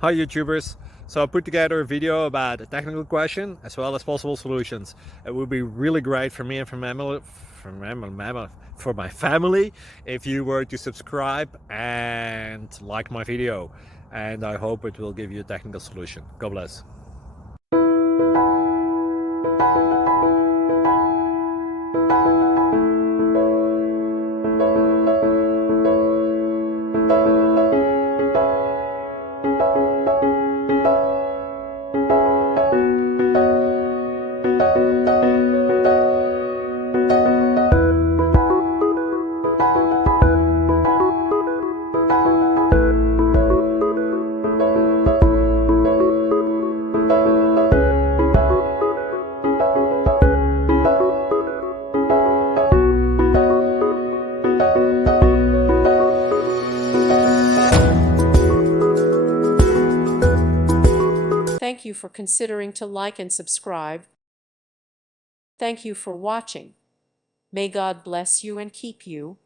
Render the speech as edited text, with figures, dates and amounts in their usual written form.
Hi YouTubers! So I put together a video about a technical question as well as possible solutions. It would be really great for me and for my family if you were to subscribe and like my video, and I hope it will give you a technical solution. God bless. Thank you for considering to like and subscribe. Thank you for watching. May God bless you and keep you.